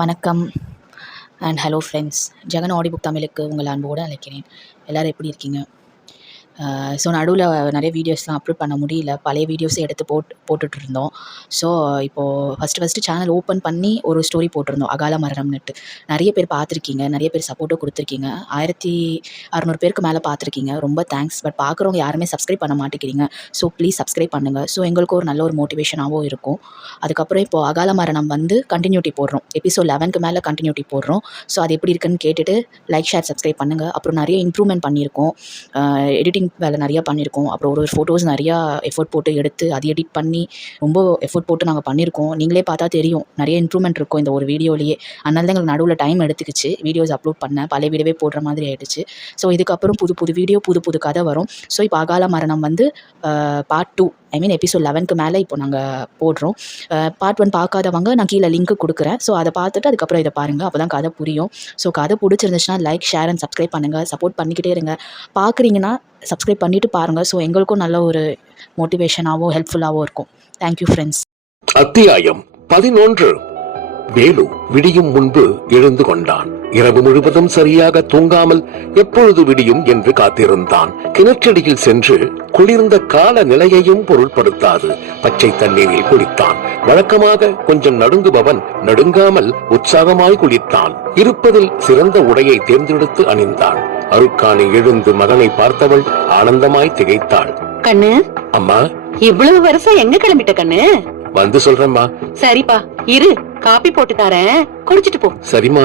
வணக்கம் and hello friends. Jagan audio book தமிழுக்கு உங்கள் அன்போடு அழைக்கிறேன். எல்லோரும் எப்படி இருக்கீங்க? ஸோ நடுவில் நிறைய வீடியோஸ்லாம் அப்லோட் பண்ண முடியல. பழைய வீடியோஸே எடுத்து போட்டுட்ருந்தோம். ஸோ இப்போது ஃபஸ்ட்டு சேனல் ஓப்பன் பண்ணி ஒரு ஸ்டோரி போட்டிருந்தோம், அகால மரணம்னுட்டு. நிறைய பேர் பார்த்துருக்கீங்க, நிறைய பேர் சப்போர்ட்டும் கொடுத்துருக்கீங்க. 1600 பேருக்கு மேலே பார்த்துருக்கீங்க. ரொம்ப தேங்க்ஸ். பட் பார்க்குறவங்க யாருமே சப்ஸ்கிரைப் பண்ண மாட்டேங்கிறீங்க. ஸோ ப்ளீஸ் சப்ஸ்கிரைப் பண்ணுங்கள். ஸோ எங்களுக்கு ஒரு நல்ல ஒரு மோட்டிவேஷனாகவும் இருக்கும். அதுக்கப்புறம் இப்போது அகால மரணம் கண்டினியூட்டி போடுறோம். எபிசோட் 11க்கு மேலே கண்டினியூட்டி போடுறோம். ஸோ அது எப்படி இருக்குன்னு கேட்டுட்டு லைக், ஷேர், சப்ஸ்கிரைப் பண்ணுங்கள். அப்புறம் நிறைய இம்ப்ரூவ்மெண்ட் பண்ணியிருக்கோம். எடிட்டிங் வேலை நிறையா பண்ணியிருக்கோம். அப்புறம் ஒரு ஃபோட்டோஸ் நிறையா எஃபோர்ட் போட்டு எடுத்து அதை எடிட் பண்ணி ரொம்ப எஃபோர்ட் போட்டு நாங்கள் பண்ணியிருக்கோம். நீங்களே பார்த்தா தெரியும், நிறைய இம்ப்ரூவ்மெண்ட் இருக்கும் இந்த ஒரு வீடியோலேயே. அதனால தான் எங்களுக்கு நடுவில் டைம் எடுத்துக்கிச்சு வீடியோஸ் அப்லோட் பண்ண. பழைய வீடியோவே போடுற மாதிரி ஆகிடுச்சு. ஸோ இதுக்கப்புறம் புது வீடியோ, புது கதை வரும். ஸோ இப்போ அகால மரணம் பார்ட் 2, எபிசோட் 11க்கு மேலே இப்போ நாங்கள் போடுறோம். பார்ட் 1 பார்க்காதவங்க நான் கீழே லிங்க் கொடுக்குறேன். ஸோ அதை பார்த்துட்டு அதுக்கப்புறம் இதை பாருங்கள். அப்போ தான் கதை புரியும். ஸோ கதை பிடிச்சிருந்துச்சுன்னா லைக், ஷேர் அண்ட் சப்ஸ்கிரைப் பண்ணுங்கள். சப்போர்ட் பண்ணிக்கிட்டே இருங்க. பார்க்குறீங்கன்னா சப்ஸ்கிரைப் பண்ணிவிட்டு பாருங்கள். ஸோ எங்களுக்கும் நல்ல ஒரு மோட்டிவேஷனாகவும் ஹெல்ப்ஃபுல்லாகவும் இருக்கும். Thank you friends. அத்தியாயம் 11. வேலு விடியும் முன்பு எழுந்து கொண்டான். இரவு முழுவதும் சரியாக தூங்காமல் எப்பொழுது விடியும் என்று காத்திருந்தான். கிணற்றடியில் சென்று குளிர்ந்த கால நிலையையும் பொருட்படுத்தாது பச்சை தண்ணீரில் குளித்தான். வழக்கமாக கொஞ்சம் நடுங்குபவன் நடுங்காமல் உற்சாகமாய் குளித்தான். இருப்பதில் சிறந்த உடையை தேர்ந்தெடுத்து அணிந்தான். அருக்காணி எழுந்து மகனை பார்த்தவள் ஆனந்தமாய் திகைத்தாள். கண்ணு, அம்மா, இவ்வளவு வருஷம் எங்க கிளம்பிட்ட கண்ணு? வந்து சொல்றேம்மா. சரிப்பா, இரு, காபி போட்டு தரேன், குடிச்சிட்டு போ. சரிம்மா.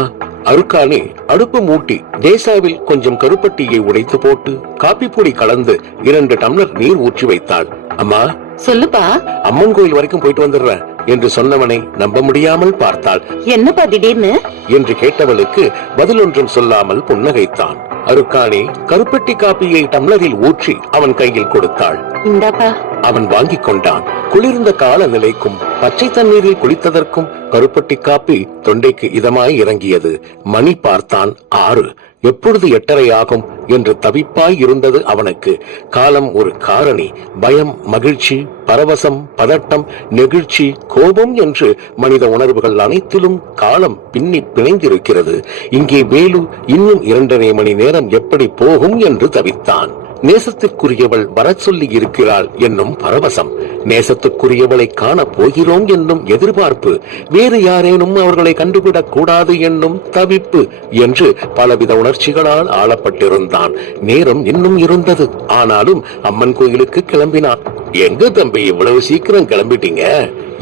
அருக்காணி அடுப்பு மூட்டி தேசாவில் கொஞ்சம் கருப்பட்டியை உடைத்து போட்டு காப்பி பொடி கலந்து 2 டம்ளர் நீர் ஊற்றி வைத்தாள். அம்மா, சொல்லுப்பா. அம்மன் கோயில் வரைக்கும் போயிட்டு வந்துடுறேன் என்று சொன்னவனை நம்ப முடியாமல் பார்த்தாள். என்னப்பா திடீர்னு என்று கேட்டவளுக்கு பதில் ஒன்றும் சொல்லாமல் புன்னகைத்தான். அருக்காணி கருப்பட்டி காப்பியை டம்ளரில் ஊற்றி அவன் கையில் கொடுத்தாள். இந்தாப்பா. அவன் வாங்கிக் கொண்டான். குளிர்ந்த கால நிலைக்கும் பச்சை தண்ணீரில் குளித்ததற்கும் கருப்பட்டி காப்பி தொண்டைக்கு இதமாய் இறங்கியது. மணி பார்த்தான் 6. எப்பொழுது 8:30 ஆகும் என்று தவிப்பாய் இருந்தது அவனுக்கு. காலம் ஒரு காரணி. பயம், மகிழ்ச்சி, பரவசம், பதட்டம், நெகிழ்ச்சி, கோபம் என்று மனித உணர்வுகள் அனைத்திலும் காலம் பின்னி பிணைந்திருக்கிறது. இங்கே வேலு இன்னும் 2.5 மணி நேரம் எப்படி போகும் என்று தவித்தான். நேசத்துக்குரியவள் வர சொல்லி இருக்கிறாள் என்னும் பரவசம், நேசத்துக்குரியவளை காண போகிறோம் என்னும் எதிர்பார்ப்பு, வேறு யாரேனும் அவர்களை கண்டுவிடக் கூடாது என்னும் தவிப்பு என்று பலவித உணர்ச்சிகளால் ஆளப்பட்டிருந்தான். நேரம் இன்னும் இருந்தது. ஆனாலும் அம்மன் கோயிலுக்கு கிளம்பினான். எங்க தம்பி இவ்வளவு சீக்கிரம் கிளம்பிட்டீங்க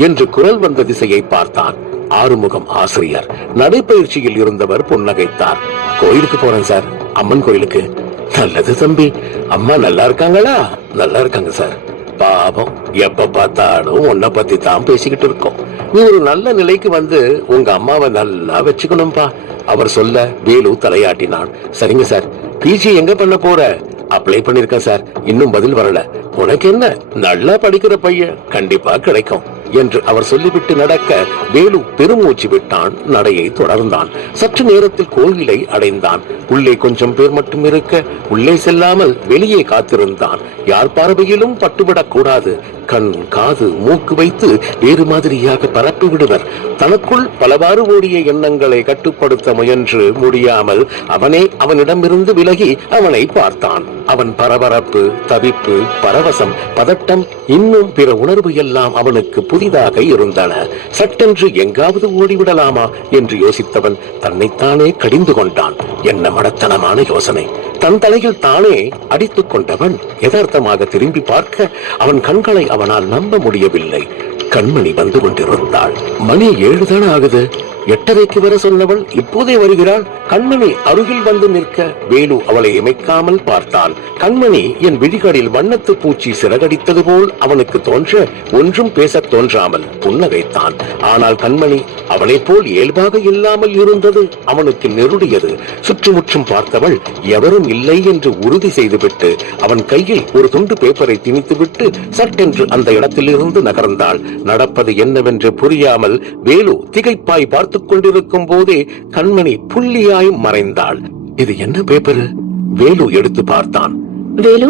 என்று குரல் வந்த திசையை பார்த்தான். ஆறுமுகம் ஆசிரியர். நடைபயிற்சியில் இருந்தவர் புன்னகைத்தார். கோயிலுக்கு போறேன் சார், அம்மன் கோயிலுக்கு. நல்லது தம்பி. அம்மா நல்லா இருக்காங்களா? நல்லா இருக்காங்க சார். பாவம், எப்ப பார்த்தாலும் உன்னை பத்தி தான் பேசிக்கிட்டு இருக்கோம். நீ ஒரு நல்ல நிலைக்கு வந்து உங்க அம்மாவை நல்லா வச்சுக்கணும்பா அவர் சொல்ல வேலு தலையாட்டினான். சரிங்க சார். பிஜி எங்க பண்ண போற? அப்ளை பண்ணிருக்கேன் சார், இன்னும் பதில் வரல. உனக்கு என்ன, நல்லா படிக்கிற பையன், கண்டிப்பா கிடைக்கும் என்று அவர் சொல்லிவிட்டு நடக்க வேலு பெருமூச்சு விட்டான். நடையை தொடர்ந்தான். சற்று நேரத்தில் கோயிலை அடைந்தான். உள்ளே கொஞ்சம் பேர் மட்டும் இருக்க உள்ளே செல்லாமல் வெளியே காத்திருந்தான். யார் பார்வையிலும் பட்டுவிடக் கூடாது. கண், காது, மூக்கு வைத்து வேறு மாதிரியாக பரப்பி விடுவர். தனக்குள் பலவாறு ஓடிய எண்ணங்களை கட்டுப்படுத்த முயன்று முடியாமல் அவனே அவனிடமிருந்து விலகி அவனை பார்த்தான். அவன் பரபரப்பு, தவிப்பு, பரவசம், பதட்டம், இன்னும் பிற உணர்வு எல்லாம் அவனுக்கு புதிதாக இருந்தன. சட்டென்று எங்காவது ஓடிவிடலாமா என்று யோசித்தவன் தன்னைத்தானே கடிந்து கொண்டான். என்ன மடத்தனமான யோசனை! தன் தலையில் தானே அடித்துக் கொண்டவன் யதார்த்தமாக திரும்பி பார்க்க அவன் கண்களை அவனால் நம்ப முடியவில்லை. கண்மணி வந்து கொண்டிருந்தாள். மணி 7 தானே ஆகுது. 8:30க்கு வர சொன்னவள் இப்போதே வருகிறாள். கண்மணி அருகில் வந்து நிற்க வேலு அவளை இமைக்காமல் பார்த்தான். கண்மணி என் விழிகளில் வண்ணத்து பூச்சி சிறகடித்தது போல் அவனுக்கு தோன்ற ஒன்றும் பேச தோன்றாமல் புன்னகைத்தான். ஆனால் கண்மணி அவளை போல் இயல்பாக இல்லாமல் இருந்தது அவனுக்கு நெருடியது. சுற்றுமுற்றும் பார்த்தவள் எவரும் இல்லை என்று உறுதி செய்துவிட்டு அவன் கையில் ஒரு துண்டு பேப்பரை திணித்துவிட்டு சட்டென்று அந்த இடத்திலிருந்து நகர்ந்தாள். நடப்பது என்னவென்று புரியாமல் வேலு திகைப்பாய் பார்த்துக் கொண்டிருக்கும் போதே கண்மணி புள்ளியாய் மறைந்தாள். இது என்ன பேப்பரு? வேலு எடுத்து பார்த்தான். வேலு,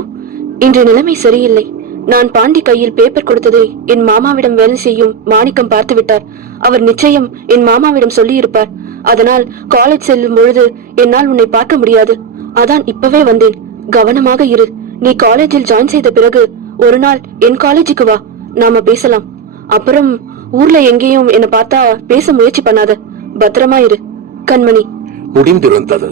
இன்று நிலைமை சரியில்லை. நான் பாண்டி கையில் பேப்பர் கொடுத்ததை என் மாமாவிடம் வேலை செய்யும் மாணிக்கம் பார்த்து விட்டார். அவர் நிச்சயம் என் மாமாவிடம் சொல்லி இருப்பார். அதனால் காலேஜ் செல்லும் பொழுது என்னால் உன்னை பார்க்க முடியாது. அதான் இப்பவே வந்தேன். கவனமாக இரு. நீ காலேஜில் ஜாயின் செய்த பிறகு ஒரு நாள் என் காலேஜுக்கு வா, நாம பேசலாம். அப்புறம் ஊர்ல எங்கேயும் என்ன பார்த்தா பேச முயற்சி பண்ணாத. பத்திரமா இரு கண்மணி. முடிந்திருந்தது.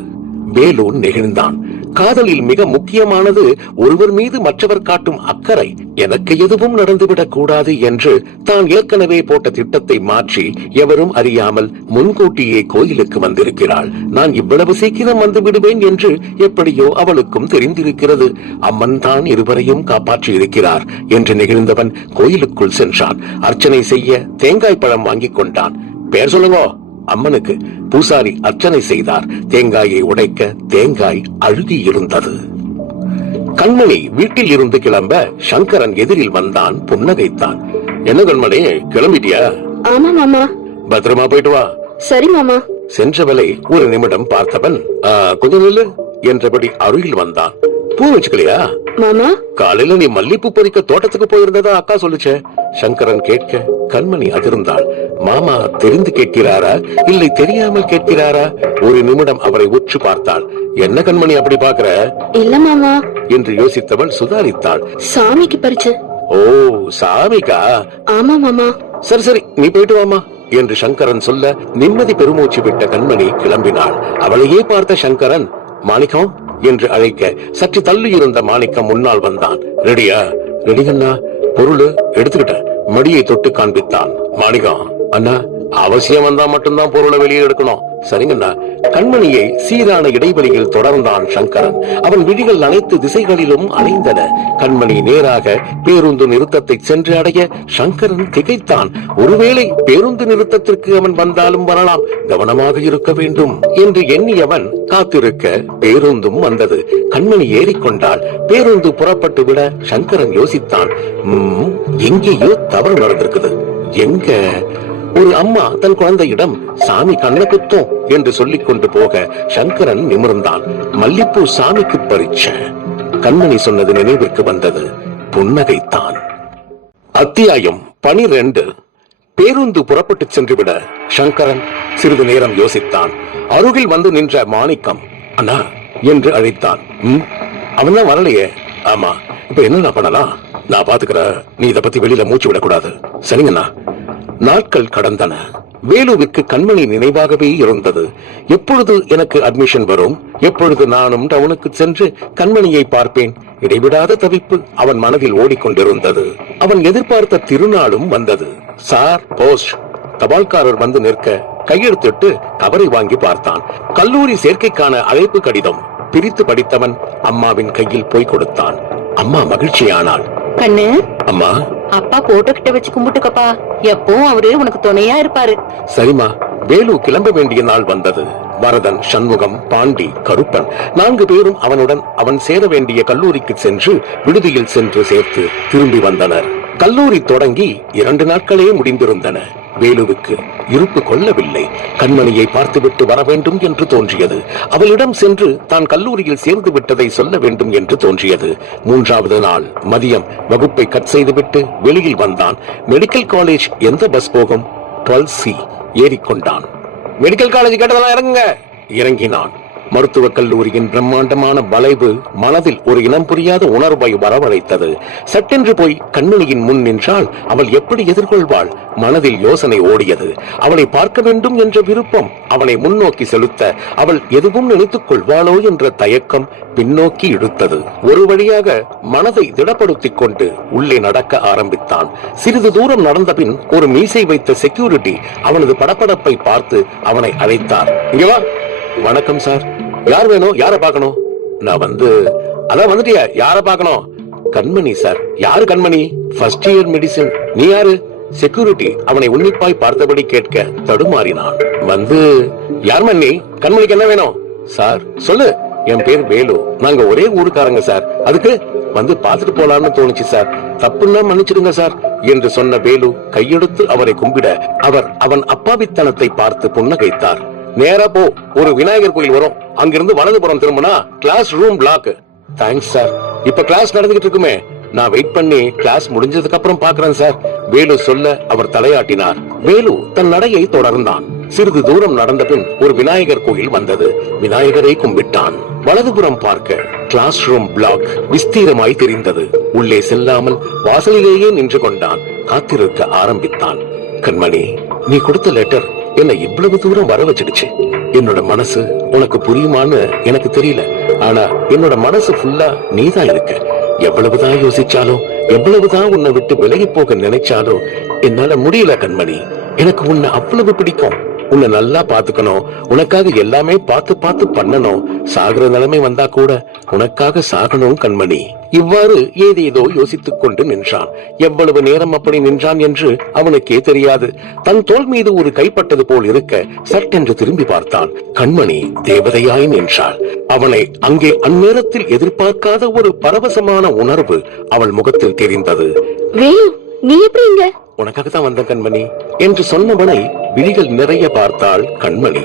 வேலு நெகிழ்ந்தான். காதலில் மிக முக்கியமானது ஒருவர் மீது மற்றவர் காட்டும் அக்கறை. எனக்கு எதுவும் நடந்துவிடக் கூடாது என்று தான் ஏற்கனவே போட்ட திட்டத்தை மாற்றி எவரும் அறியாமல் முன்கூட்டியே கோயிலுக்கு வந்திருக்கிறாள். நான் இவ்வளவு சீக்கிரம் வந்து விடுவேன் என்று எப்படியோ அவளுக்கும் தெரிந்திருக்கிறது. அம்மன் தான் இருவரையும் காப்பாற்றி இருக்கிறார் என்று நெகிழ்ந்தவன் கோயிலுக்குள் சென்றான். அர்ச்சனை செய்ய தேங்காய் பழம் வாங்கி கொண்டான். பேர் சொல்லுங்க. அம்மனுக்கு பூசாரி அர்ச்சனை செய்தார். தேங்காயை உடைக்க தேங்காய் அழுகி இருந்தது. கண்மணி வீட்டில் இருந்து கிளம்ப சங்கரன் எதிரில் வந்தான். புன்னகைத்தான். என்ன கண்மணி, கிளம்பிட்டியா? ஆமா மாமா. பத்திரமா போயிட்டு வா. சரி மாமா. சென்றவளை ஒரு நிமிடம் பார்த்தவன் கொஞ்சம் நில்லு என்றபடி அருகில் வந்தான். பூ வச்சுக்கலையா மாமா? காலையில நீ மல்லிப்பூ பறிக்க தோட்டத்துக்கு போயிருந்ததா அக்கா சொல்லுச்சே. சங்கரன் கேட்க கண்மணி அதிர்ந்தாள். மாமா தெரிந்து கேட்கிறாரா இல்லை தெரியாமல் கேட்கிறாரா? ஒரு நிமிடம் அவரை உற்று பார்த்தாள். என்ன கண்மணி அப்படி பாக்குற? இல்ல மாமா என்று யோசித்தவள் சுதாரித்தாள். சாமிக்கு பறிச்சு. ஓ, சாமிக்கா? ஆமா மாமா. சரி சரி, நீ போயிட்டு வாமா என்று சங்கரன் சொல்ல நிம்மதி பெருமூச்சு விட்ட கண்மணி கிளம்பினாள். அவளையே பார்த்த சங்கரன் மாணிக்கம் என்று அழைக்க சற்று தள்ளி இருந்த மாணிக்கம் முன்னால் வந்தான். ரெடியா? ரெடி அண்ணா. பொருள் எடுத்துக்கிட்ட மடியை தொட்டு காண்பித்தான். மாணிக்கம், அண்ணா அவசியம் வந்தா மட்டும்தான் பொருளை வெளியே எடுக்கணும். சரிங்கண்ணா. கண்மணியை சீரான இடைவெளியில் தொடர்ந்தான் சங்கரன். அவன் விழிகள் அனைத்து திசைகளிலும் அணைந்தன. கண்மணி நேராக பேருந்து நிறுத்தத்தை சென்று அடைய சங்கரன் திகைத்தான். ஒருவேளை பேருந்து நிறுத்தத்திற்கு அவன் வந்தாலும் வரலாம், கவனமாக இருக்க வேண்டும் என்று எண்ணியவன் காத்திருக்க பேருந்தும் வந்தது. கண்மணி ஏறிக்கொண்டாள். பேருந்து புறப்பட்டு விட சங்கரன் யோசித்தான். எங்கேயோ தவறு நடந்திருக்குது. எங்க? ஒரு அம்மா தன் குழந்தையிடம் சாமி கண்ண குத்தம் என்று சொல்லிக் கொண்டு போக சங்கரன் நிமிர்ந்தான். மல்லிப்பூ சாமிக்கு பறிச்ச. கண்மணி சொன்னது நினைவிற்கு வந்தது. புன்னகைத்தான். அத்தியாயம் 12. பேருந்து புறப்பட்டு சென்றுவிட சங்கரன் சிறிது நேரம் யோசித்தான். அருகில் வந்து நின்ற மாணிக்கம் அண்ணா என்று அழைத்தான். அவன் தான் வரலையே. ஆமா, இப்ப என்ன பண்ணலாம்? நான் பாத்துக்கிற, நீ இதை பத்தி வெளியில மூச்சு விடக்கூடாது. சரிங்கண்ணா. நாட்கள் கடந்தன. வேலுவுக்கு கண்மணி நினைவாகவே இருந்தது. எப்பொழுது எனக்கு அட்மிஷன் வரும், எப்பொழுது நானும் டவுனுக்கு சென்று கண்மணியை பார்ப்பேன்? இடைவிடாத தவிப்பு அவன் மனதில் ஓடிக்கொண்டிருந்தது. அவன் எதிர்பார்த்த திருநாளும் வந்தது. Sir post. தபால்காரர் வந்து நிற்க கையெழுத்திட்டு கவரை வாங்கி பார்த்தான். கல்லூரி சேர்க்கைக்கான அழைப்பு கடிதம். பிரித்து படித்தவன் அம்மாவின் கையில் போய் கொடுத்தான். அம்மா மகிழ்ச்சியானாள். கண்ணு, அம்மா, அப்பா போட்டோ கிட்ட வச்சு கும்பிட்டுக்கப்பா. எப்பவும் அவரு உனக்கு துணையா இருப்பாரு. சரிமா. வேலு கிளம்ப வேண்டிய நாள் வந்தது. வரதன், சண்முகம், பாண்டி, கருப்பன் 4 பேரும் அவனுடன் அவன் சேர வேண்டிய கல்லூரிக்கு சென்று விடுதியில் சென்று சேர்த்து திரும்பி வந்தனர். கல்லூரி தொடங்கி 2 நாட்களே முடிந்திருந்தன. வேலுவுக்கு இருப்பு கொள்ளவில்லை. கண்மணியை பார்த்துவிட்டு வர வேண்டும் என்று தோன்றியது. அவளிடம் சென்று தான் கல்லூரியில் சேர்ந்து விட்டதை சொல்ல வேண்டும் என்று தோன்றியது. 3வது நாள் மதியம் வகுப்பை கட் செய்துவிட்டு வெளியில் வந்தான். மெடிக்கல் காலேஜ் எந்த பஸ் போகும்? 12C ஏறிக்கொண்டான். மெடிக்கல் காலேஜ் கேட்டதெல்லாம் இறங்குங்க. இறங்கினான். மருத்துவக் கல்லூரியின் பிரம்மாண்டமான வளைவு மனதில் ஒரு இனம் புரியாத உணர்வை வரவழைத்தது. சட்டென்று போய் கண்மணியின் முன் நின்றால் அவள் எப்படி எதிர்கொள்வாள்? மனதில் யோசனை ஓடியது. அவளை பார்க்க வேண்டும் என்ற விருப்பம் அவனை முன்னோக்கி செலுத்த அவள் எதுவும் நினைத்துக் கொள்வாளோ என்ற தயக்கம் பின்னோக்கி இழுத்தது. ஒரு வழியாக மனதை திடப்படுத்திக் கொண்டு உள்ளே நடக்க ஆரம்பித்தான். சிறிது தூரம் நடந்த பின் ஒரு மீசை வைத்த செக்யூரிட்டி அவனது படபடப்பை பார்த்து அவனை அழைத்தார். இங்க வா. வணக்கம் சார். யார் வேணும்? யார பார்க்கணும்? நான் அதான் வந்துட்டியா? யார பார்க்கணும்? கண்மணி சார். யாரு கண்மணி? First year medicine. நீ யாரு? செக்யூரிட்டி அவனை உன்னிப்பாய் பார்த்தபடி கேட்க தடுமாறினான். யார் மன்னி? கண்மணிக்கு என்ன வேணும்? சார் சொல்லு. என் பேர் வேலு. நாங்க ஒரே ஊருக்காரங்க சார். அதுக்கு பார்த்துட்டு போலான்னு தோணுச்சு சார். தப்புன்னா மன்னிச்சிடுங்க சார் என்று சொன்ன வேலு கையெடுத்து அவரை கும்பிட அவன் அப்பாவித்தனத்தை பார்த்து புன்னகைத்தார். நேரா போ, ஒரு விநாயகர் கோயில் வரும், அங்கிருந்து வலதுபுறம் திரும்பினா class room block. Thanks sir. இப்ப கிளாஸ் நடந்துகிட்டு இருக்குமே, நான் வெயிட் பண்ணி கிளாஸ் முடிஞ்சதுக்கு அப்புறம் பாக்குறேன் சார். வேலு சொல்ல அவர் தலையாட்டினார். வேலு தன் நடையை தொடர்ந்தான். சிறிது தூரம் நடந்த பின் ஒரு விநாயகர் கோயில் வந்தது. விநாயகரை கும்பிட்டான். வலதுபுறம் பார்க்க கிளாஸ் ரூம் பிளாக் விஸ்தீரமாய் தெரிந்தது. உள்ளே செல்லாமல் வாசலிலேயே நின்று கொண்டான். காத்திருக்க ஆரம்பித்தான். கண்மணி, நீ கொடுத்த லெட்டர் என்ன இவ்வளவு தூரம் வர வச்சிடுச்சு. என்னோட மனசு உனக்கு புரியுமான்னு எனக்கு தெரியல. ஆனா என்னோட மனசு ஃபுல்லா நீதான் இருக்க. எவ்வளவுதான் யோசிச்சாலும், எவ்வளவுதான் உன்னை விட்டு விலகி போக நினைச்சாலும் என்னால முடியல கண்மணி. எனக்கு உன்னை அவ்வளவு பிடிக்கும். உன்னை நல்லா பாத்துக்கணும். உனக்காக எல்லாமே பார்த்து பார்த்து பண்ணணும். சாகுற நிலைமை வந்தா கூட உனக்காக சாகணும் கண்மணி. இவ்வாறு ஏதேதோ யோசித்துக் கொண்டு நின்றான். எவ்வளவு நேரம் அப்படி நின்றான் என்று அவனுக்கே தெரியாது. தன் தோள் மீது ஒரு கைப்பட்டது போல் இருக்க சட்டென்று திரும்பி பார்த்தான். கண்மணி தேவதையாய் நின்றாள். அவனை அங்கே அந்நேரத்தில் எதிர்பார்க்காத ஒரு பரவசமான உணர்வு அவள் முகத்தில் தெரிந்தது. நீ எப்படி இங்க? உனக்காக தான் வந்த கண்மணி என்று சொன்னவனை விழிகள் நிறைய பார்த்தாள் கண்மணி.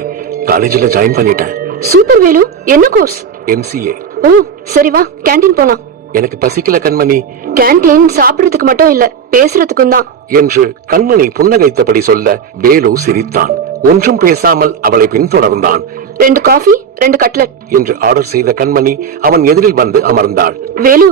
காலேஜ்ல ஜாயின் பண்ணிட்டேன். சூப்பர் வேலு. என்ன கோர்ஸ்? MCA. ஓ சரி, வா கேண்டீன் போலாம். எனக்கு பசிக்கல கண்மணி. கேண்டீன் சாப்பிடுறதுக்கு மட்டும் இல்ல, பேசுறதுக்கும் தான் என்று கண்மணி புன்னகைத்தபடி சொல்ல வேலு சிரித்தான். ஒன்றும் பேசாமல் அவளை பின்தொடர்ந்தான். 2 காஃபி 2 கட்லெட் என்று ஆர்டர் செய்த கண்மணி அவன் எதிரில் வந்து அமர்ந்தாள். வேலு,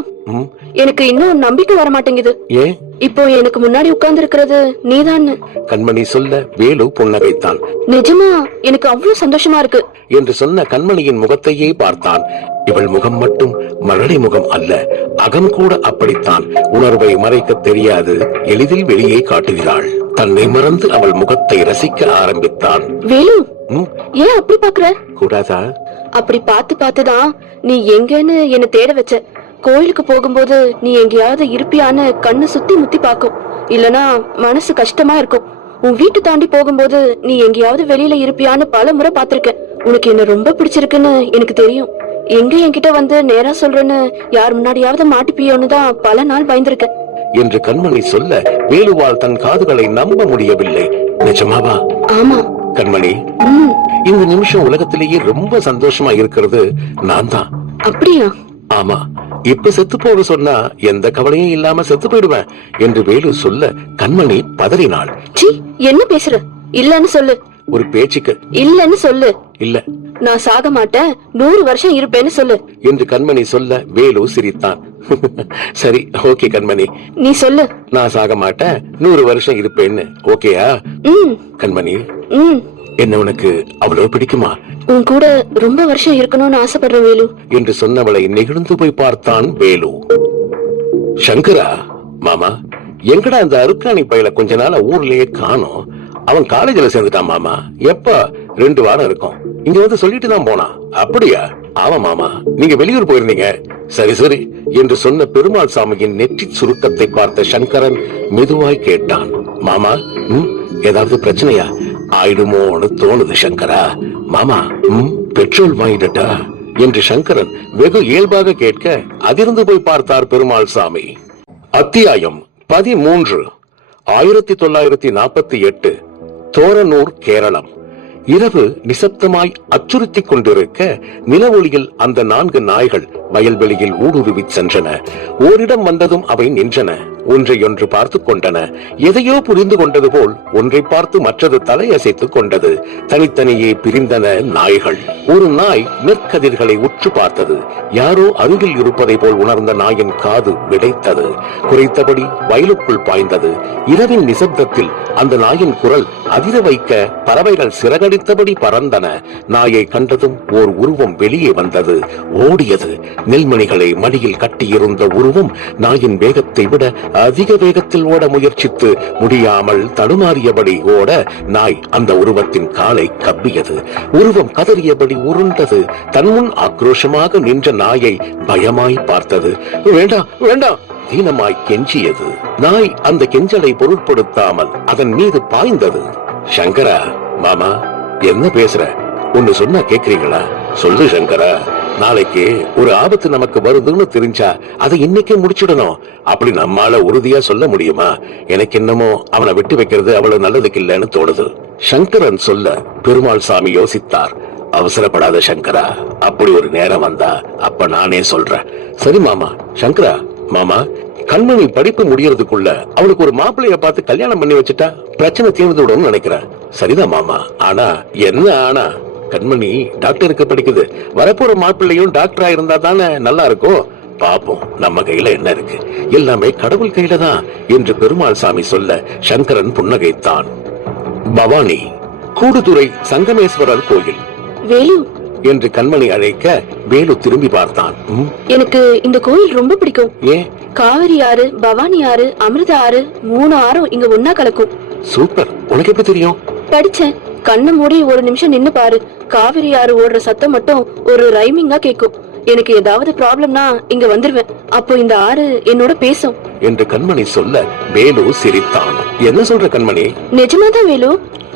எனக்கு இன்னும் நம்பிக்கை வர மாட்டேங்குது. ஏன்? இப்போ எனக்கு முன்னாடி உட்கார்ந்து இருக்கிறது நீதான் கண்மணி சொல்ல வேலு புன்னகைத்தான். நிஜமா எனக்கு அவ்வளவு சந்தோஷமா இருக்கு என்று சொன்ன கண்மணியின் முகத்தையே பார்த்தான். இவள் முகம் மட்டும் மழலை முகம் அல்ல, அகம் கூட அப்படித்தான். உணர்வை மறைக்க தெரியாது, எளிதில் வெளியே காட்டுகிறாள். தன்னை மறந்து அவள் முகத்தை ரசிக்க ஆரம்பித்தான். வேலு, ஏன் அப்படி பாக்குற? கூடாதா? அப்படி பார்த்து பார்த்துதான் நீ எங்கன்னு என்ன தேட வச்ச. கோயிலுக்கு போகும்போது நீ எங்கேயாவது இருப்பியான்னு கண்ணு சுத்தி முத்தி பாக்கும். இல்லனா மனசு கஷ்டமா இருக்கும். உன் வீட்டு தாண்டி போகும்போது நீ எங்கேயாவது வெளியில இருப்பியான்னு பல முறை பாத்திருக்க. உனக்கு என்ன ரொம்ப பிடிச்சிருக்குன்னு எனக்கு தெரியும். எங்க என்கிட்ட வந்து நேரா சொல்றேன்னு யார் முன்னாடியாவது மாட்டிப்பியோன்னு தான் பல நாள் பயந்திருக்க என்று கண்மணி சொல்ல வேலுவால் தன் காதுகளை நம்ப முடியவில்லை. நிஜமாவா? ஆமா கண்மணி, இந்த நிமிஷம் உலகத்திலேயே ரொம்ப சந்தோஷமா இருக்கிறது நான் தான். அப்படியா? ஆமா. இப்ப செத்து போக சொன்னா எந்த கவலையும் இல்லாம செத்து போயிடுவேன் என்று வேலு சொல்ல கண்மணி பதறினாள். என்ன பேசுற? இல்லன்னு சொல்லு. ஒரு பேச்சுக்கு இல்லன்னு சொல்லு. இல்ல, நான் சாக மாட்டேன், 100 வருஷம் இருப்பேன்னு சொல்லு என்று கண்மணி சொல்ல வேலு சிரித்தான். சரி, ஓகே கண்மணி, நீ சொல்லு. நான் சாக மாட்டேன், 100 வருஷம் இருப்பேன்னு. ஓகேயா? கண்மணி, என்ன உனக்கு அவ்வளவு பிடிக்குமா? உன் கூட ரொம்ப வருஷம் இருக்கணும்னு ஆசைப்படுறேன் வேலு என்று சொன்னவளை நெகிழ்ந்து போய் பார்த்தான் வேலு. சங்கரா, மாமா, எங்கடா அந்த அருக்காணி பையில கொஞ்ச நாள ஊர்லயே காணோம். அவன் காலேஜ்ல சேர்ந்துட்டான் மாமா. எப்ப? 2 வாரம் இருக்கும். இங்க வந்து சொல்லிட்டு தான் போனா. அப்படியா? ஆமா மாமா, நீங்க வெளியூர் போயிருந்தீங்க. சரி சரி என்று சொன்ன பெருமாள் சாமியின் நெற்றி சுருக்கத்தை பார்த்த சங்கரன் மெதுவாய் கேட்டான். மாமா, ஏதாவது பிரச்சனையா? ஆயிடுமோன்னு தோணுது சங்கரா. மாமா, பெட்ரோல் வாங்கிட்டா என்று சங்கரன் வெகு இயல்பாக கேட்க அதிர்ந்து போய் பார்த்தார் பெருமாள் சாமி. அத்தியாயம் 13. 1948 தோரனூர், கேரளம். இரவு நிசப்தமாய் அச்சுறுத்திக் கொண்டிருக்க நில ஒளியில் அந்த 4 நாய்கள் வயல்வெளியில் ஊடுருவிச் சென்றன. ஓரிடம் வந்ததும் அவை நின்றன. ஒன்றையொன்று பார்த்து கொண்டன. எதையோ புரிந்து கொண்டது போல் ஒன்றை பார்த்து மற்றது தலையசைத்துக் கொண்டது. தனித்தனியே பிரிந்தன நாய்கள். ஒரு நாய் நெற்கதிர்களை உற்று பார்த்தது. யாரோ அருகில் இருப்பதை போல் உணர்ந்த நாயின் காது விடைத்தது. குறைத்தபடி வயலுக்குள் பாய்ந்தது. இரவின் நிசப்தத்தில் அந்த நாயின் குரல் அதிர வைக்க பறவைகள் சிறகடித்தபடி பறந்தன. நாயை கண்டதும் ஓர் உருவம் வெளியே வந்தது. ஓடியது. நெல்மணிகளை மடியில் கட்டியிருந்த உருவம் நாயின் வேகத்தை விட அதிக வேகத்தில் ஓட முயற்சித்து முடியாமல் தடுமாறியபடி ஓட நாய் அந்த உருவத்தின் காலை கவ்வியது. உருவம் கதறியபடி உருண்டது. தன்முன் ஆக்ரோஷமாக நின்ற நாயை பயமாய் பார்த்தது. வேண்டாம் வேண்டாம் தீனமாய் கெஞ்சியது. நாய் அந்த கெஞ்சலை பொருட்படுத்தாமல் அதன் மீது பாய்ந்தது. சங்கரா, மாமா, என்ன பேசுற? ஒன்னு சொன்னா கேக்குறீங்களா? சொல்லு சங்கரா. நாளைக்கு ஒரு ஆபத்து நமக்கு வருதுன்னு தெரிஞ்சா அதை இன்னைக்கே முடிச்சிடணும். அப்படி நம்மால உறுதியா சொல்ல முடியுமா? எனக்கு என்னமோ அவனை விட்டு வைக்கிறது அவ்வளவு நல்லதுக்கு இல்லைன்னு தோணுது. சங்கரன் சொல்ல பெருமாள் சாமி யோசித்தார். அவசரப்படாத சங்கரா, அப்படி ஒரு நேரம் வந்தா அப்ப நானே சொல்றேன். சரி மாமா. சங்கரா, மாமா, கண்மணி படிப்பு முடியறதுக்குள்ள அவளுக்கு ஒரு மாப்பிள்ளைய பார்த்து கல்யாணம் பண்ணி வச்சுட்டா பிரச்சனை தீர்ந்து விடும் நினைக்கிறேன். சரிதான் மாமா. ஆனா கண்மணி டாக்டருக்கு படிக்குது. வரப்போற மாப்பிள்ளையும் டாக்டரா இருந்தா தானே நல்லா இருக்கும். பாப்போம், நம்ம கையில என்ன இருக்கு, எல்லாமே கடவுள் கையில தான் என்று பெருமாள் சாமி சொல்ல சங்கரன் புன்னகைத்தான். பவானி, கூடுதுறை சங்கமேஸ்வரர் கோயில் வேலு என்று கண்மணி அழைக்க வேலு திரும்பி பார்த்தான். எனக்கு இந்த கோயில் ரொம்ப பிடிக்கும். ஏன்? காவிரி ஆறு, பவானி ஆறு, அமிர்த ஆறு, 3 ஆறும் இங்க ஒன்னா கலக்கும். சூப்பர். உனக்கு எப்படி தெரியும்? படிச்சேன். கண்ணை மூடி ஒரு நிமிஷம் நின்னு பாரு. காவிரி ஆறு ஓடுற சத்தம் மட்டும் ஒரு ரைமிங்கா கேக்கும். எனக்கு ஏதாவது ப்ராப்ளம்னா இங்க வந்துருவேன். அப்போ இந்த ஆறு என்னோட பேசும் என்று கண்மணி சொல்ல வேலு சிரித்தான். என்ன சொல்ற கண்மணி? நிஜமாதான் வேலு.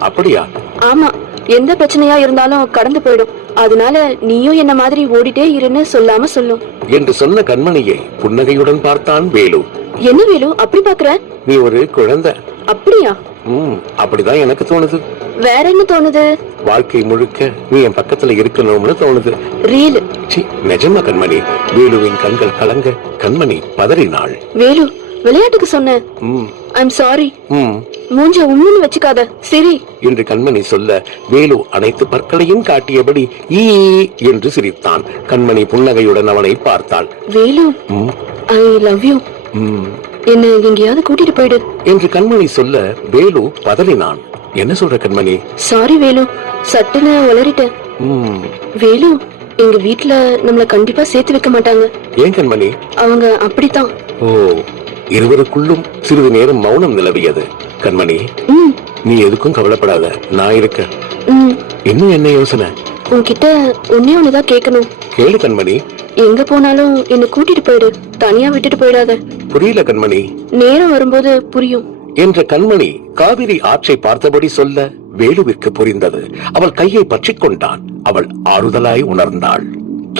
அப்படியா? ஆமா, எந்த பிரச்சனையா இருந்தாலும் கடந்து போயிடும். அதனால நீயும் என்ன மாதிரி ஓடிட்டே இருன்னு சொல்லாம சொல்லும் என்று சொன்ன கண்மணியை புன்னகையுடன் பார்த்தான் வேலு. என்ன வேலு அப்படி பாக்குற? நீ ஒரு குழந்தை. அப்படியா? அப்படிதான் எனக்கு தோணுது. வேற என்ன தோணுது? வாழ்க்கை முழுக்க நீ என் பக்கத்துல இருக்கணும்னு தோணுது. ரீல்? நிஜமா கண்மணி. வேலுவின் கண்கள் கலங்க கண்மணி பதறினாள். வேலு, விளையாட்டுக்கு சொன்னேன். I'm sorry. மூஞ்ச உம்முன்னு வச்சுக்காத, சரி என்று கண்மணி சொல்ல வேலு அனைத்து பற்களையும் காட்டியபடி ஈ என்று சிரித்தான். கண்மணி புன்னகையுடன் அவனை பார்த்தாள். Velu, I love you. என்ன எங்கேயாவது கூட்டிட்டு போயிடு என்று கண்மணி சொல்ல வேலு பதறினான். என்ன சொல்ற கண்மணி? சாரி வேலு, சட்டுன்னு உளறிட்டேன். வேலு, எங்க வீட்ல நம்மள கண்டிப்பா சேர்த்து வைக்க மாட்டாங்க. ஏன் கண்மணி? அவங்க அப்படித்தான். ஓ. இருவருக்குள்ளும் சிறிது நேரம் மௌனம் நிலவியது. கண்மணி, நீ எதுக்கும் கவலைப்படாத, நான் இருக்க. இன்னும் என்ன யோசனை? உன்கிட்ட ஒன்னுதான் கேட்கணும். கேளு கண்மணி. எங்க போனாலும் என்ன கூட்டிட்டு போயிடு, தனியா விட்டுட்டு போயிடாத. புரியல கண்மணி. நேரம் வரும்போது புரியும் என்ற கண்மணி காவிரி ஆற்றை பார்த்தபடி சொல்ல வேலுவிற்கு புரிந்தது. அவள் கையை பற்றிக் கொண்டான். அவள் ஆறுதலாய் உணர்ந்தாள்.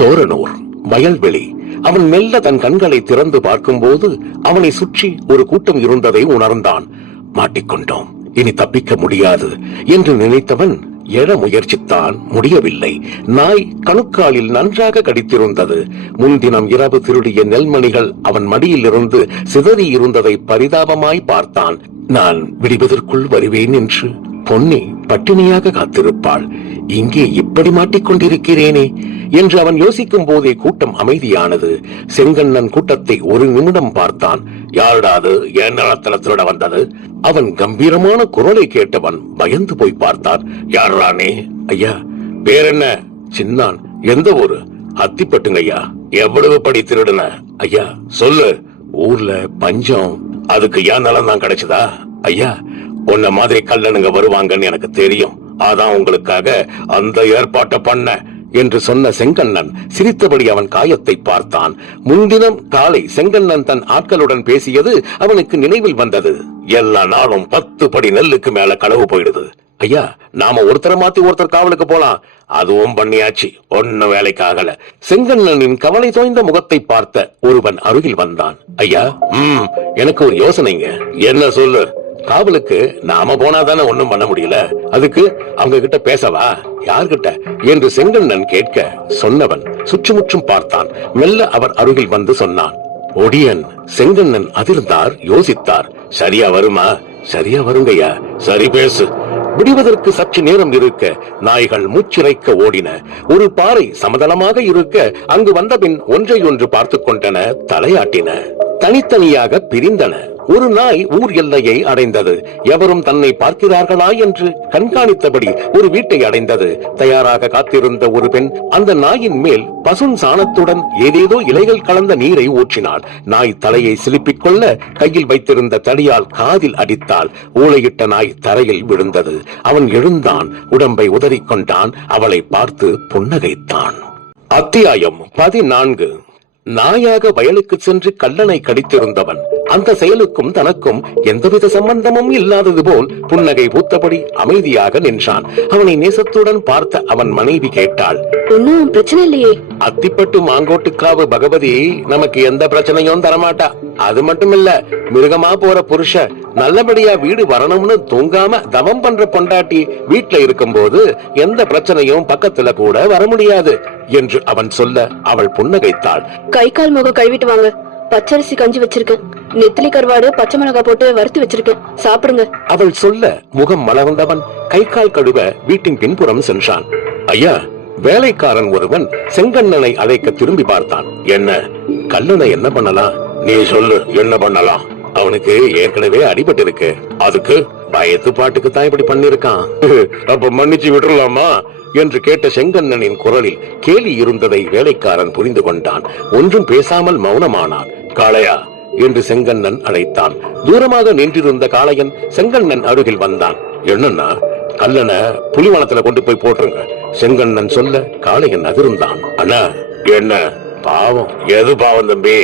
தோரனூர் வயல்வெளி. அவன் மெல்ல தன் கண்களை திறந்து பார்க்கும் போது அவனை சுற்றி ஒரு கூட்டம் இருந்ததை உணர்ந்தான். மாட்டிக்கொண்டோம், இனி தப்பிக்க முடியாது என்று நினைத்தவன் எழ முயற்சித்தான். முடியவில்லை. நாய் கணுக்காலில் நன்றாக கடித்திருந்தது. முன்தினம் இரவு திருடிய நெல்மணிகள் அவன் மடியில் இருந்து சிதறி இருந்ததை பரிதாபமாய் பார்த்தான். நான் விடுவதற்குள் வருவேன் என்று பொன்னி பட்டினியாக காத்திருப்பாள். இங்கே இப்படி மாட்டிக்கொண்டிருக்கிறேனே என்று அவன் யோசிக்கும் போதே கூட்டம் அமைதியானது. செங்கண்ணன் கூட்டத்தை ஒரு நிமிடம் பார்த்தான். யாருடாது என் நிலத்துல திருட வந்தது? அவன் கம்பீரமான குரலை கேட்டவன் பயந்து போய் பார்த்தான். யாரானே? ஐயா, பேர் என்ன? சின்னான். எந்த ஊரு? அத்திப்பட்டுங்க ஐயா. எவ்வளவு படி திருடுன? ஐயா சொல்லு. ஊர்ல பஞ்சம், அதுக்கு என் நிலம் தான் கிடைச்சதா? ஐயா, உன்ன மாதிரி கல்லனுங்க வருவாங்கன்னு எனக்கு தெரியும், அதான் உங்களுக்காக அந்த ஏற்பாட்டை பண்ண என்று சொன்ன செங்கண்ணன் சிரித்தபடி அவன் காயத்தை பார்த்தான். முன்தினம் காலை செங்கண்ணன் தன் ஆட்களுடன் பேசியது அவனுக்கு நினைவில் வந்தது. எல்லா நாளும் 10 படி நெல்லுக்கு மேல களவு போயிடுது. ஐயா, நாம ஒருத்தரை மாத்தி ஒருத்தர் காவலுக்கு போலாம், அதுவும் பண்ணியாச்சு, ஒன்னும் வேலைக்கு ஆகல. செங்கண்ணனின் கவலை தோய்ந்த முகத்தை பார்த்த ஒருவன் அருகில் வந்தான். ஐயா, எனக்கு ஒரு யோசனைங்க. என்ன சொல்லு? காவலுக்கு நாம போனாதானே ஒண்ணும் பண்ண முடியல, அதுக்கு அவங்க கிட்ட பேசவா? யார்கிட்ட என்று செங்கண்ணன் கேட்க சொன்னவன் சுற்றுமுற்றும் பார்த்தான். மெல்ல அவர் அருகில் வந்து சொன்னான். ஒடியன். செங்கண்ணன் அதிர்ந்தார், யோசித்தார். சரியா வருமா? சரியா வருங்கய்யா. சரி பேசு. விடுவதற்கு சற்று நேரம் இருக்க நாய்கள் மூச்சிறைக்க ஓடின. ஒரு பாறை சமதளமாக இருக்க அங்கு வந்த பின் ஒன்றை ஒன்று பார்த்து கொண்டன, தலையாட்டின. தனித்தனியாக பிரிந்தன. ஒரு நாய் ஊர் எல்லையை அடைந்தது. எவரும் தன்னை பார்க்கிறார்களா என்று கண்காணித்தபடி ஒரு வீட்டை அடைந்தது. தயாராக காத்திருந்த ஒரு பெண் அந்த நாயின் மேல் பசும் சாணத்துடன் ஏதேதோ இலைகள் கலந்த நீரை ஊற்றினாள். நாய் தலையை சிலுப்பிக் கொள்ள கையில் வைத்திருந்த தடியால் காதில் அடித்தாள். ஊளையிட்ட நாய் தரையில் விழுந்தது. அவன் எழுந்தான், உடம்பை உதறிக்கொண்டான். அவளை பார்த்து புன்னகைத்தான். அத்தியாயம் 14. நாயாக வயலுக்கு சென்று கல்லனை கடித்திருந்தவன் அந்த செயலுக்கும் தனக்கும் எந்தவித சம்பந்தமும் இல்லாதது போல் புன்னகை பூத்தபடி அமைதியாக நின்றான். அவனை நேசத்துடன் பார்த்த அவன் மனைவி கேட்டாள். ஒன்னும் பிரச்சனை இல்லையே? அத்திப்பட்டு மாங்கோட்டுக்காவு பகவதி நமக்கு எந்த பிரச்சனையும் தரமாட்டா. அது மட்டும் இல்ல, மிருகமா போற புருஷ நல்லபடியா வீடு வரணும்னு தூங்காம தவம் பண்ற பொண்டாட்டி வீட்டுல இருக்கும் போது எந்த பிரச்சனையும் பக்கத்துல கூட வர முடியாது என்று அவன் சொல்ல அவள் புன்னகைத்தாள். கை கால் முகம் கழுவிட்டு வாங்க, பச்சரிசி கஞ்சி வச்சிருக்கேன். நெத்திலி கருவாடு பச்சை மிளகாய் போட்டு வறுத்து வச்சிருக்கேன், சாப்பிடுங்க. அவள் சொல்ல முகம் மலர்ந்தவன் கை கால் கழுவ வீட்டின் பின்புறம் சென்றான். ஐயா, வேலைக்காரன் ஒருவன் செங்கண்ணனை அழைக்க திரும்பி பார்த்தான். என்ன, கல்லனை என்ன பண்ணலாம்? நீ சொல்லு, என்ன பண்ணலாம்? அவனுக்கு ஏற்கனவே அடிபட்டு இருக்கு, அதுக்கு பயத்து பாட்டுக்கு தான் இப்படி பண்ணிருக்கான். அப்ப மன்னிச்சு விட்டுலாமா என்று கேட்ட செங்கண்ணனின் குரலில் கேலி இருந்ததை வேலைக்காரன் புரிந்து கொண்டான். ஒன்றும் பேசாமல் மௌனமானான். காளையா என்று செங்கண்ணன் அழைத்தான். தூரமாக நின்றிருந்த காளையன் செங்கண்ணன் அருகில் வந்தான். என்னன்னா, கல்லனை புலிவனத்துல கொண்டு போய் போட்டுருங்க. செங்கண்ணன் சொல்ல காளையன் அதிர்ந்தான். அண்ணா, என்ன பாவம்? எது பாவம் தம்பி?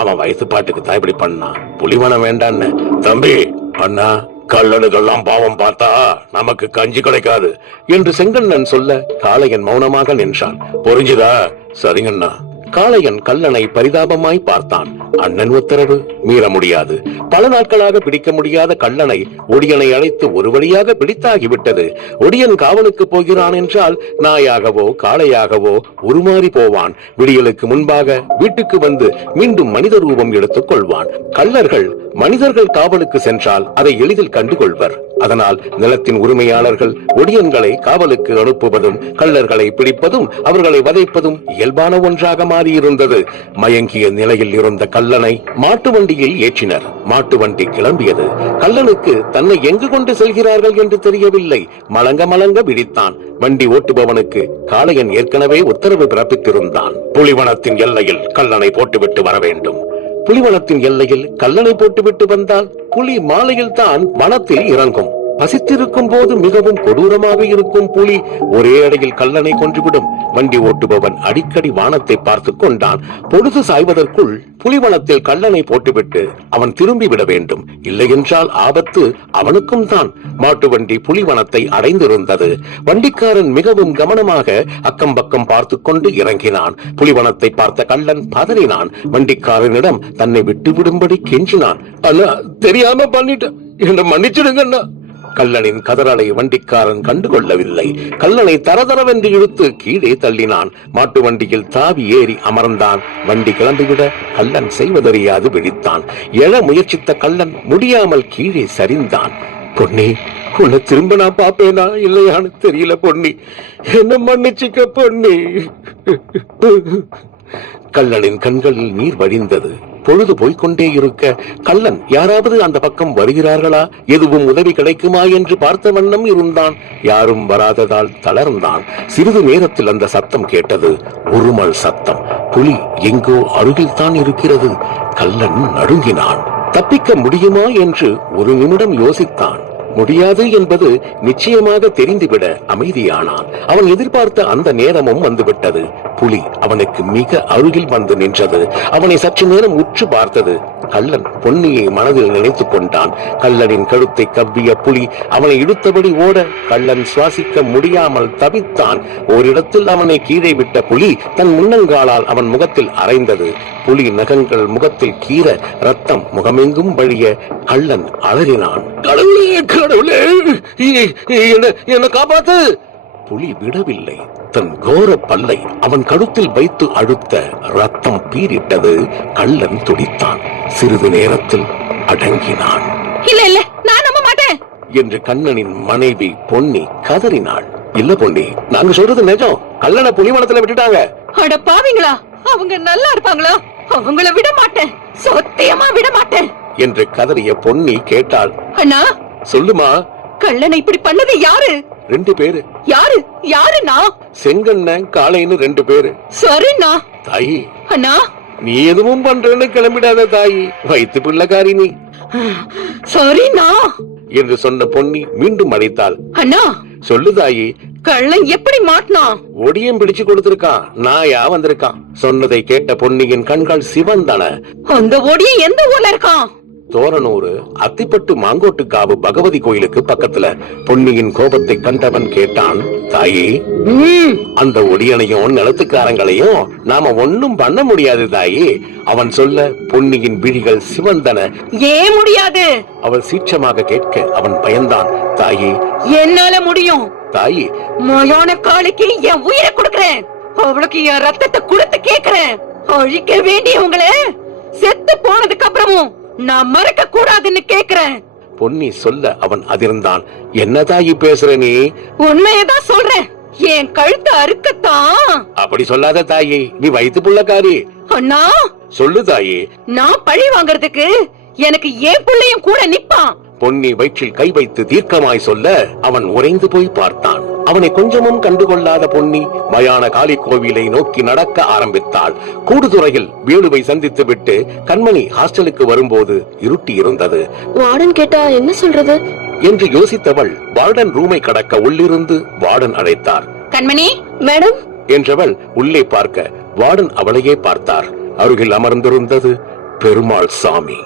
அவன் வயசு பாட்டுக்கு தான் இப்படி பண்ணான். புலிவனம் வேண்டான்னு. தம்பி, அண்ணா, கல்லனுக்கெல்லாம் பாவம் பார்த்தா நமக்கு கஞ்சி கிடைக்காது என்று செங்கண்ணன் சொல்ல காளையன் மௌனமாக நின்றான். புரிஞ்சுதா? சரிங்கண்ணா. காளையன் கல்லனை பரிதாபமாய் பார்த்தான். அண்ணன் உத்தரவு மீற முடியாது. பல நாட்களாக பிடிக்க முடியாத கல்லனை ஒடியனை அழைத்து ஒரு வழியாக பிடித்தாகிவிட்டது. ஒடியன் காவலுக்கு போகிறான் என்றால் நாயாகவோ காளையாகவோ உருமாறி போவான். விடியலுக்கு முன்பாக வீட்டுக்கு வந்து மீண்டும் மனித ரூபம் எடுத்துக் கொள்வான். கள்ளர்கள் மனிதர்கள் காவலுக்கு சென்றால் அதை எளிதில் கண்டுகொள்வர். அதனால் நிலத்தின் உரிமையாளர்கள் ஒடியன்களை காவலுக்கு அனுப்புவதும் கள்ளர்களை பிடிப்பதும் அவர்களை வதைப்பதும் இயல்பான ஒன்றாக மாறியிருந்தது. மயங்கிய நிலையில் இருந்த கல்லனை மாட்டு வண்டியில் ஏற்றினர். மாட்டு வண்டி கிளம்பியது. கல்லனுக்கு தன்னை எங்கு கொண்டு செல்கிறார்கள் என்று தெரியவில்லை. மலங்க மலங்க விழித்தான். வண்டி ஓட்டுபவனுக்கு காளையன் ஏற்கனவே உத்தரவு பிறப்பித்திருந்தான். புலிவனத்தின் எல்லையில் கல்லனை போட்டுவிட்டு வர வேண்டும். புலிவனத்தின் எல்லையில் கல்லனை போட்டுவிட்டு வந்தால் புலி மாலையில் தான் வனத்தில் இறங்கும். பசித்திருக்கும் போது மிகவும் கொடூரமாக இருக்கும் புலி ஒரே அடையில் கல்லனை கொன்றுவிடும். வண்டி ஓட்டுபவன் அடிக்கடி வானத்தை பார்த்து கொண்டான். பொழுது சாய்வதற்குள் புலிவனத்தில் கல்லனை போட்டுவிட்டு அவன் திரும்பி விட வேண்டும். இல்லை என்றால் ஆபத்து அவனுக்கும் தான். மாட்டு வண்டி புலிவனத்தை அடைந்திருந்தது. வண்டிக்காரன் மிகவும் கவனமாக அக்கம் பக்கம் பார்த்து கொண்டு இறங்கினான். புலிவனத்தை பார்த்த கல்லன் பதறினான். வண்டிக்காரனிடம் தன்னை விட்டு விடும்படி கெஞ்சினான். அண்ணா, தெரியாம பண்ணிட்டேன், என்ன மன்னிச்சிடுங்கண்ணா. கல்லனின் கதறலை வண்டிக்காரன் கண்டுகொள்ளவில்லை. கல்லனை தரதரவென்று இழுத்து கீழே தள்ளினான். மாட்டு வண்டியில் தாவி ஏறி அமர்ந்தான். வண்டி கிளம்பிவிட கல்லன் செய்வதறியாது விழித்தான். எழ முயற்சித்த கல்லன் முடியாமல் கீழே சரிந்தான். பொன்னி, உன்னை திரும்ப நான் பாப்பேனா இல்லையான்னு தெரியல பொன்னி, என்ன மன்னிச்சுக்க பொன்னி. கல்லனின் கண்களில் நீர் வழிந்தது. பொழுது போய்கொண்டே இருக்க கல்லன் யாராவது அந்த பக்கம் வருகிறார்களா, எதுவும் உதவி கிடைக்குமா என்று பார்த்த வண்ணம் இருந்தான். யாரும் வராததால் தளர்ந்தான். சிறிது நேரத்தில் அந்த சத்தம் கேட்டது. உருமல் சத்தம். புலி எங்கோ அருகில் தான் இருக்கிறது. கல்லன் நடுங்கினான். தப்பிக்க முடியுமா என்று ஒரு நிமிடம் யோசித்தான். முடியாது என்பது நிச்சயமாக தெரிந்துவிட அமைதியானான். அவன் எதிர்பார்த்த அந்த நேரமும் வந்துவிட்டது. புலி அவனுக்கு மிக அருகில் வந்து நின்றது. அவனை சற்று நேரம் உற்று பார்த்தது. கல்லன் பொன்னியை மனதில் நினைத்துக் கொண்டான். கல்லனின் கழுத்தை கவ்விய புலி அவனை இழுத்தபடி ஓட கல்லன் சுவாசிக்க முடியாமல் தவித்தான். ஓரிடத்தில் அவனை கீழே விட்ட புலி தன் முன்னங்காலால் அவன் முகத்தில் அரைந்தது. புலி நகங்கள் முகத்தில் கீற ரத்தம் முகமெங்கும் வழிய கல்லன் அலறினான். கடவுளே, என்ன காப்பாத்து! புலி விடவில்லை. தன் கோர பல்லை அவன் கழுத்தில் வைத்து அழுத்த ரத்தம் பீரிட்டது. கள்ளன் துடித்தான். சிறிது நேரத்தில் அடங்கினான். இல்ல இல்ல, நான் நம்ப மாட்டேன் என்று கண்ணனின் மனைவி பொன்னி கதறினாள். இல்ல பொன்னி, நாங்க சொல்றது நிஜம். கல்லனை புலிவனத்துல விட்டுட்டாங்க. அட பாவிங்களா, அவங்க நல்லா இருப்பாங்களா? அவங்கள விட மாட்டேன், சத்தியமா விட மாட்டேன் என்று கதறிய பொன்னி கேட்டாள். அண்ணா, சொல்லுமா. கல்லனை இப்படி பண்ணது யாரு? 2 பேரு. யாரு? யாருண்ணா? செங்கண்ணன் காளைன்னு 2 பேரு. சரிண்ணா. தாயி, அண்ணா, நீ எதுவும் பண்றேன்னு கிளம்பிடாத தாயி, வயிற்று பிள்ளைக்காரி நீ. சரிண்ணா என்று சொன்ன பொன்னி மீண்டும் அழைத்தாள். அண்ணா, சொல்லு தாயி. கள்ளன் எப்படி மாட்டினா? ஒடியம் பிடிச்சு கொடுத்திருக்கான், நாயா வந்திருக்கான். சொன்னதை கேட்ட பொன்னியின் கண்கள் சிவந்தன. அந்த ஒடியன் எந்த ஊர்ல இருக்கான்? தோரணூர் அத்திப்பட்டு மாங்கோட்டுக்காவு பகவதி கோயிலுக்கு பக்கத்துல. பொன்னியின் கோபத்தை கண்டவன் கேட்டான். தாயி, அந்த ஒடியனையும் நிலத்துக்காரங்களையும் நாம ஒன்னும் பண்ண முடியாது தாயி. அவன் சொல்ல பொன்னியின் விழிகள் சிவந்தன. ஏன் முடியாது? அவள் சீற்றமாக கேட்க அவன் பயந்தான். தாயி, என்னால முடியும் தாயி. மயான காளிக்கு என் உயிரை கொடுக்கிறேன். அவளுக்கு என் ரத்தத்தை கொடுத்து கேட்கிறேன். அழிக்க வேண்டியவங்கள செத்து போனதுக்கு அப்புறமும் நான் மறக்க கூடாதுன்னு கேக்குறேன். பொன்னி சொல்ல அவன் அதிர்ந்தான். என்ன தாயி பேசுற நீ? உண்மையதான் சொல்றேன். என் கழுத்தை அறுக்கத்தான். அப்படி சொல்லாத தாயி, நீ வயித்து புள்ளக்காரி. அண்ணா சொல்லு தாயி. நான் பழி வாங்கறதுக்கு எனக்கு என் பிள்ளையும் கூட நிப்பான். பொன்னி வயிற்றில் கை வைத்து தீர்க்கமாய் சொல்ல அவன் உறைந்து போய் பார்த்தான். அவனை கொஞ்சமும் கண்டுகொள்ளாத பொன்னி மயான காளி கோவிலை நோக்கி நடக்க ஆரம்பித்தாள். கூடுதுறையில் வேலுவை சந்தித்து விட்டு கண்மணி ஹாஸ்டலுக்கு வரும்போது இருட்டி இருந்தது. வார்டன் கேட்டா என்ன சொல்றது என்று யோசித்தவள் வார்டன் ரூமை கடக்க உள்ளிருந்து வார்டன் அழைத்தார். கண்மணி மேடம் என்றவள் உள்ளே பார்க்க வார்டன் அவளையே பார்த்தார். அருகில் அமர்ந்திருந்தது பெருமாள் சாமி.